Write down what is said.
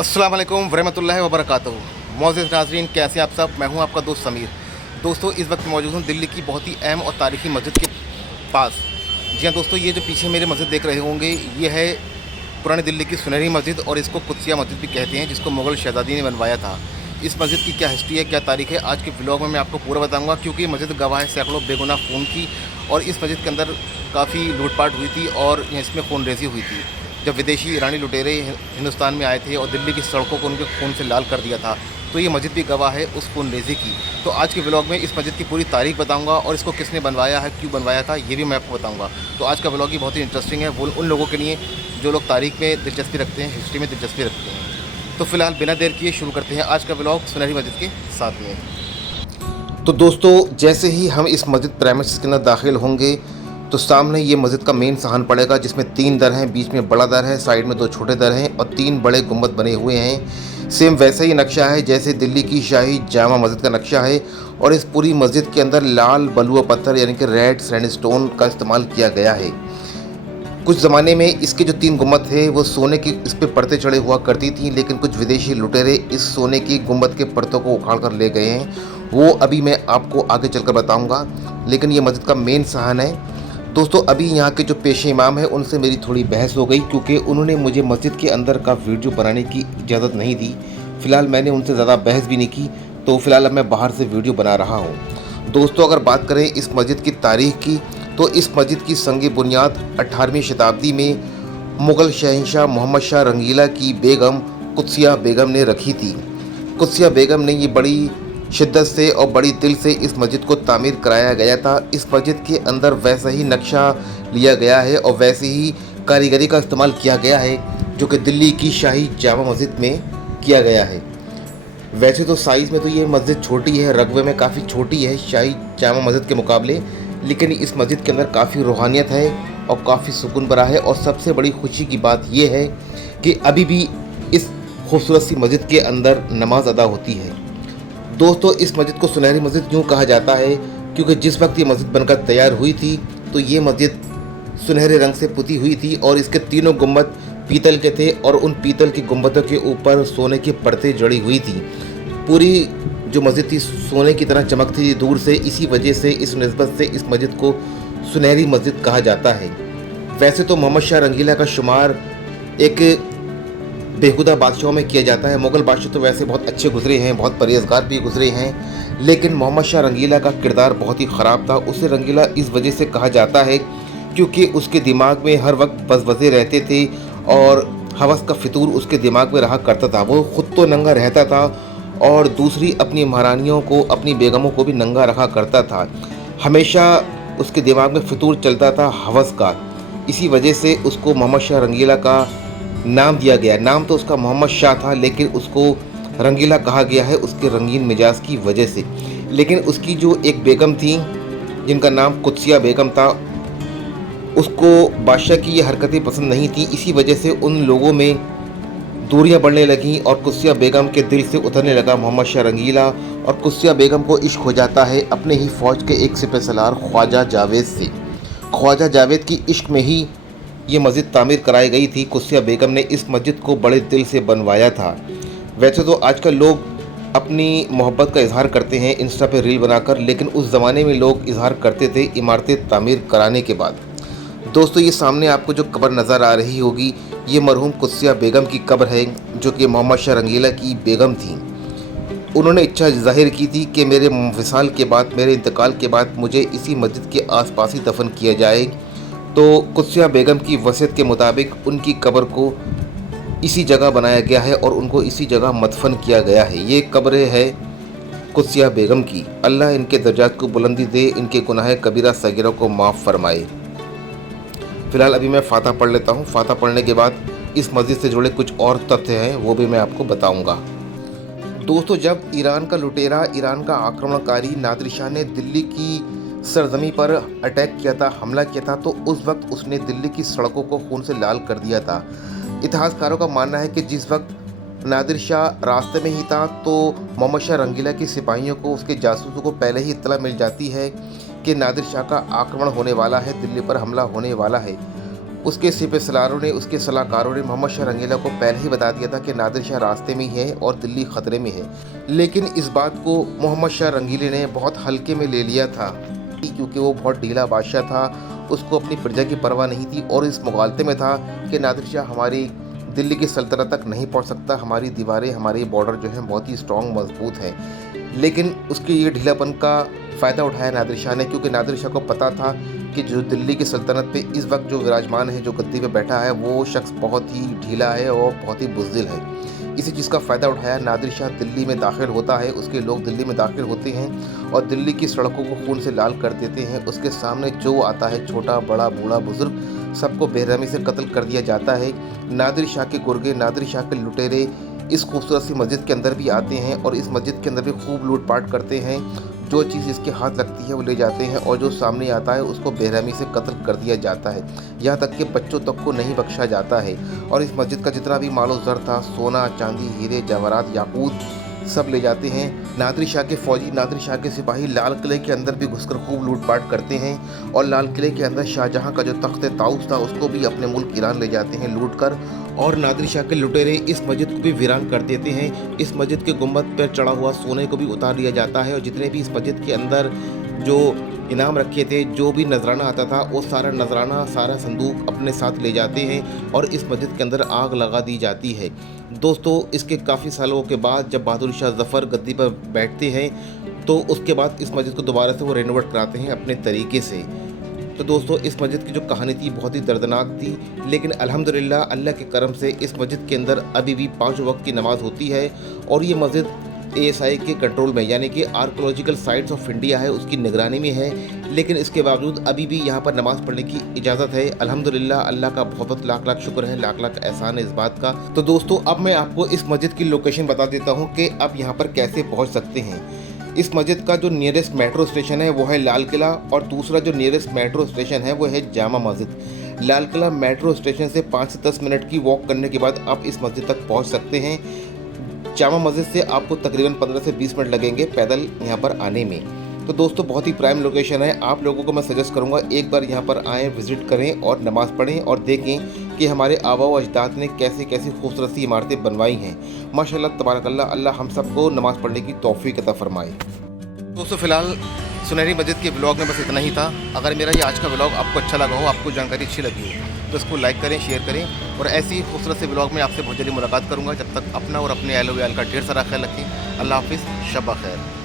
अस्सलाम वालेकुम वरहमतुल्लाहि वबरकातुहू। मोअज़्ज़िज़ नाज़रीन, कैसे आप सब। मैं हूं आपका दोस्त समीर। दोस्तों, इस वक्त मौजूद हूं दिल्ली की बहुत ही अहम और तारीख़ी मस्जिद के पास। जी हाँ दोस्तों, ये जो पीछे मेरे मस्जिद देख रहे होंगे, ये है पुरानी दिल्ली की सुनहरी मस्जिद और इसको कुदसिया मस्जिद भी कहते हैं, जिसको मुग़ल शहज़ादी ने बनवाया था। इस मस्जिद की क्या हिस्ट्री है, क्या तारीख़ है, आज के व्लॉग में मैं आपको पूरा बताऊँगा, क्योंकि ये मस्जिद गवाह है सैकड़ों बेगुनाह खून की। और इस मस्जिद के अंदर काफ़ी लूटपाट हुई थी और इसमें खूनरेज़ी हुई थी, जब विदेशी ईरानी लुटेरे हिंदुस्तान में आए थे और दिल्ली की सड़कों को उनके खून से लाल कर दिया था। तो ये मस्जिद भी गवाह है उस खूनरेज़ी की। तो आज के व्लॉग में इस मस्जिद की पूरी तारीख़ बताऊंगा और इसको किसने बनवाया है, क्यों बनवाया था, ये भी मैं आपको बताऊंगा। तो आज का व्लॉग ही बहुत ही इंटरेस्टिंग है, वो उन लोगों के लिए जो लोग तारीख़ में दिलचस्पी रखते हैं, हिस्ट्री में दिलचस्पी रखते हैं। तो फिलहाल बिना देर किए शुरू करते हैं आज का व्लॉग सुनहरी मस्जिद के साथ में। तो दोस्तों, जैसे ही हम इस मस्जिद प्रेमिसेस के अंदर दाखिल होंगे तो सामने ये मस्जिद का मेन साहन पड़ेगा, जिसमें 3 दर हैं, बीच में बड़ा दर है, साइड में 2 छोटे दर हैं और 3 बड़े गुंबद बने हुए हैं। सेम वैसा ही नक्शा है जैसे दिल्ली की शाही जामा मस्जिद का नक्शा है। और इस पूरी मस्जिद के अंदर लाल बलुआ पत्थर यानी कि रेड सैंडस्टोन का इस्तेमाल किया गया है। कुछ ज़माने में इसके जो 3 गुंबद थे वो सोने की इस पे परतें चढ़े हुआ करती थी, लेकिन कुछ विदेशी लुटेरे इस सोने की गुंबद के परतों को उखाड़ कर ले गए हैं। वो अभी मैं आपको आगे चलकर बताऊंगा, लेकिन ये मस्जिद का मेन साहन है। दोस्तों, अभी यहाँ के जो पेशे इमाम हैं उनसे मेरी थोड़ी बहस हो गई, क्योंकि उन्होंने मुझे मस्जिद के अंदर का वीडियो बनाने की इजाज़त नहीं दी। फ़िलहाल मैंने उनसे ज़्यादा बहस भी नहीं की, तो फ़िलहाल अब मैं बाहर से वीडियो बना रहा हूँ। दोस्तों, अगर बात करें इस मस्जिद की तारीख़ की, तो इस मस्जिद की संग बुनियाद 18वीं शताब्दी में मुग़ल शहंशाह मोहम्मद शाह रंगीला की बेगम कुदसिया बेगम ने रखी थी। कुदसिया बेगम ने ये बड़ी शिद्दत से और बड़ी दिल से इस मस्जिद को तामीर कराया गया था। इस मस्जिद के अंदर वैसा ही नक्शा लिया गया है और वैसे ही कारीगरी का इस्तेमाल किया गया है जो कि दिल्ली की शाही जामा मस्जिद में किया गया है। वैसे तो साइज़ में तो ये मस्जिद छोटी है, रकबे में काफ़ी छोटी है शाही जामा मस्जिद के मुकाबले, लेकिन इस मस्जिद के अंदर काफ़ी रूहानियत है और काफ़ी सुकून भरा है। और सबसे बड़ी खुशी की बात यह है कि अभी भी इस खूबसूरत सी मस्जिद के अंदर नमाज अदा होती है। दोस्तों, इस मस्जिद को सुनहरी मस्जिद क्यों कहा जाता है, क्योंकि जिस वक्त ये मस्जिद बनकर तैयार हुई थी तो ये मस्जिद सुनहरे रंग से पुती हुई थी और इसके तीनों गुंबद पीतल के थे और उन पीतल की गुंबदों के ऊपर सोने की परतें जड़ी हुई थी। पूरी जो मस्जिद थी सोने की तरह चमकती थी दूर से, इसी वजह से इस निस्बत से इस मस्जिद को सुनहरी मस्जिद कहा जाता है। वैसे तो मोहम्मद शाह रंगीला का शुमार एक बेहुदा बादशाहों में किया जाता है। मुग़ल बादशाह तो वैसे बहुत अच्छे गुजरे हैं, बहुत परहेज़गार भी गुजरे हैं, लेकिन मोहम्मद शाह रंगीला का किरदार बहुत ही ख़राब था। उसे रंगीला इस वजह से कहा जाता है क्योंकि उसके दिमाग में हर वक्त बज़बज़े रहते थे और हवस का फितूर उसके दिमाग में रहा करता था। वो ख़ुद तो नंगा रहता था और दूसरी अपनी महारानियों को, अपनी बेगमों को भी नंगा रखा करता था। हमेशा उसके दिमाग में फितूर चलता था हवस का। इसी वजह से उसको मोहम्मद शाह रंगीला का नाम दिया गया। नाम तो उसका मोहम्मद शाह था, लेकिन उसको रंगीला कहा गया है उसके रंगीन मिजाज की वजह से। लेकिन उसकी जो एक बेगम थी जिनका नाम कुदसिया बेगम था, उसको बादशाह की ये हरकतें पसंद नहीं थी। इसी वजह से उन लोगों में दूरियां बढ़ने लगीं और कुदसिया बेगम के दिल से उतरने लगा मोहम्मद शाह रंगीला। और कुदसिया बेगम को इश्क हो जाता है अपने ही फ़ौज के एक सिपहसालार ख्वाजा जावेद से। ख्वाजा जावेद की इश्क में ही ये मस्जिद तामीर कराई गई थी। कुदसिया बेगम ने इस मस्जिद को बड़े दिल से बनवाया था। वैसे तो आजकल लोग अपनी मोहब्बत का इजहार करते हैं इंस्टा पे रील बनाकर, लेकिन उस ज़माने में लोग इजहार करते थे इमारतें तामीर कराने के बाद। दोस्तों, ये सामने आपको जो कब्र नज़र आ रही होगी, ये मरहूम कुदसिया बेगम की कब्र है, जो कि मोहम्मद शाह रंगीला की बेगम थी। उन्होंने इच्छा ज़ाहिर की थी कि मेरे विसाल के बाद, मेरे इंतकाल के बाद मुझे इसी मस्जिद के आसपास ही दफन किया जाए। तो कुदसिया बेगम की वसीयत के मुताबिक उनकी कब्र को इसी जगह बनाया गया है और उनको इसी जगह मदफन किया गया है। ये कब्र है कुदसिया बेगम की। अल्लाह इनके दर्जात को बुलंदी दे, इनके गुनाह कबीरा सगीरा को माफ़ फरमाए। फ़िलहाल अभी मैं फ़ातह पढ़ लेता हूँ। फ़ातह पढ़ने के बाद इस मस्जिद से जुड़े कुछ और तथ्य हैं, वो भी मैं आपको बताऊँगा। दोस्तों, जब ईरान का लुटेरा, ईरान का आक्रमणकारी नादिर शाह ने दिल्ली की सरजमी पर अटैक किया था, हमला किया था, तो उस वक्त उसने दिल्ली की सड़कों को खून से लाल कर दिया था। इतिहासकारों का मानना है कि जिस वक्त नादिर शाह रास्ते में ही था तो मोहम्मद शाह रंगीला के सिपाहियों को, उसके जासूसों को पहले ही इत्तला मिल जाती है कि नादिर शाह का आक्रमण होने वाला है, दिल्ली पर हमला होने वाला है। उसके सिपह सलारों ने, उसके सलाहकारों ने मोहम्मद शाह रंगीला को पहले ही बता दिया था कि नादिर शाह रास्ते में ही है और दिल्ली ख़तरे में है। लेकिन इस बात को मोहम्मद शाह रंगीले ने बहुत हल्के में ले लिया था, क्योंकि वो बहुत ढीला बादशाह था। उसको अपनी प्रजा की परवाह नहीं थी और इस मुगालते में था कि नादिर शाह हमारी दिल्ली की सल्तनत तक नहीं पहुंच सकता, हमारी दीवारें, हमारे बॉर्डर जो हैं बहुत ही स्ट्रॉन्ग मजबूत हैं। लेकिन उसके ये ढीलापन का फ़ायदा उठाया नादिर शाह ने, क्योंकि नादिर शाह को पता था कि जो दिल्ली की सल्तनत पे इस वक्त जो विराजमान है, जो गद्दी पे बैठा है, वो शख्स बहुत ही ढीला है और बहुत ही बुज़दिल है। इसी चीज़ का फ़ायदा उठाया नादिर शाह दिल्ली में दाखिल होता है, उसके लोग दिल्ली में दाखिल होते हैं और दिल्ली की सड़कों को खून से लाल कर देते हैं। उसके सामने जो आता है, छोटा बड़ा बूढ़ा बुजुर्ग, सबको बेरहमी से कत्ल कर दिया जाता है। नादिर शाह के गुर्गे, नादिर शाह के लुटेरे इस खूबसूरत सी मस्जिद के अंदर भी आते हैं और इस मस्जिद के अंदर भी खूब लूटपाट करते हैं। जो चीज़ इसके हाथ लगती है वो ले जाते हैं और जो सामने आता है उसको बेरहमी से कत्ल कर दिया जाता है। यहाँ तक कि बच्चों तक को नहीं बख्शा जाता है। और इस मस्जिद का जितना भी मालो ज़र था, सोना, चांदी, हीरे, जवाहरात, याकूत, सब ले जाते हैं। नादिर शाह के फौजी, नादिर शाह के सिपाही लाल किले के अंदर भी घुसकर खूब लूटपाट करते हैं और लाल किले के अंदर शाहजहां का जो तख्त ताउस था उसको भी अपने मुल्क ईरान ले जाते हैं लूट कर। और नादिर शाह के लुटेरे इस मस्जिद को भी वीरान कर देते हैं। इस मस्जिद के गुंबद पर चढ़ा हुआ सोने को भी उतार लिया जाता है और जितने भी इस मस्जिद के अंदर जो इनाम रखे थे, जो भी नजराना आता था, वो सारा नजराना, सारा संदूक अपने साथ ले जाते हैं और इस मस्जिद के अंदर आग लगा दी जाती है। दोस्तों, इसके काफ़ी सालों के बाद जब बहादुर शाह ज़फ़र गद्दी पर बैठते हैं तो उसके बाद इस मस्जिद को दोबारा से वो रेनोवेट कराते हैं अपने तरीके से। तो दोस्तों, इस मस्जिद की जो कहानी थी बहुत ही दर्दनाक थी, लेकिन अल्हम्दुलिल्लाह अल्लाह के करम से इस मस्जिद के अंदर अभी भी 5 वक्त की नमाज़ होती है और ये मस्जिद ASI के कंट्रोल में, यानी कि आर्कोलॉजिकल साइट्स ऑफ इंडिया है, उसकी निगरानी में है। लेकिन इसके बावजूद अभी भी यहाँ पर नमाज़ पढ़ने की इजाज़त है। अल्हम्दुलिल्लाह, अल्लाह का बहुत बहुत लाख लाख शुक्र है, लाख लाख एहसान है इस बात का। तो दोस्तों, अब मैं आपको इस मस्जिद की लोकेशन बता देता हूँ कि आप यहाँ पर कैसे पहुँच सकते हैं। इस मस्जिद का जो नियरेस्ट मेट्रो स्टेशन है वो है लाल किला और दूसरा जो नियरेस्ट मेट्रो स्टेशन है वो है जामा मस्जिद। लाल किला मेट्रो स्टेशन से 5 से 10 मिनट की वॉक करने के बाद आप इस मस्जिद तक पहुंच सकते हैं। जामा मस्जिद से आपको तकरीबन 15 से 20 मिनट लगेंगे पैदल यहाँ पर आने में। तो दोस्तों, बहुत ही प्राइम लोकेशन है। आप लोगों को मैं सजेस्ट करूँगा एक बार यहाँ पर आएँ, विज़िट करें और नमाज़ पढ़ें और देखें कि हमारे आबा व अजदाद ने कैसे कैसी खूबसूरत सी इमारतें बनवाई हैं। माशाल्लाह तबारकल्लाह, अल्लाह हम सबको नमाज़ पढ़ने की तौफीक अता फरमाए। दोस्तों, फ़िलहाल सुनहरी मस्जिद के व्लॉग में बस इतना ही था। अगर मेरा ये आज का व्लॉग आपको अच्छा लगा हो, आपको जानकारी अच्छी लगी हो, तो इसको लाइक करें, शेयर करें और ऐसी ही खूबसूरत से व्लॉग में आपसे बहुत जल्दी मुलाकात करूँगा। जब तक अपना और अपने अहल व अयाल का ढेर सारा ख्याल रखें। अल्लाह हाफ़िज़, शब खैर।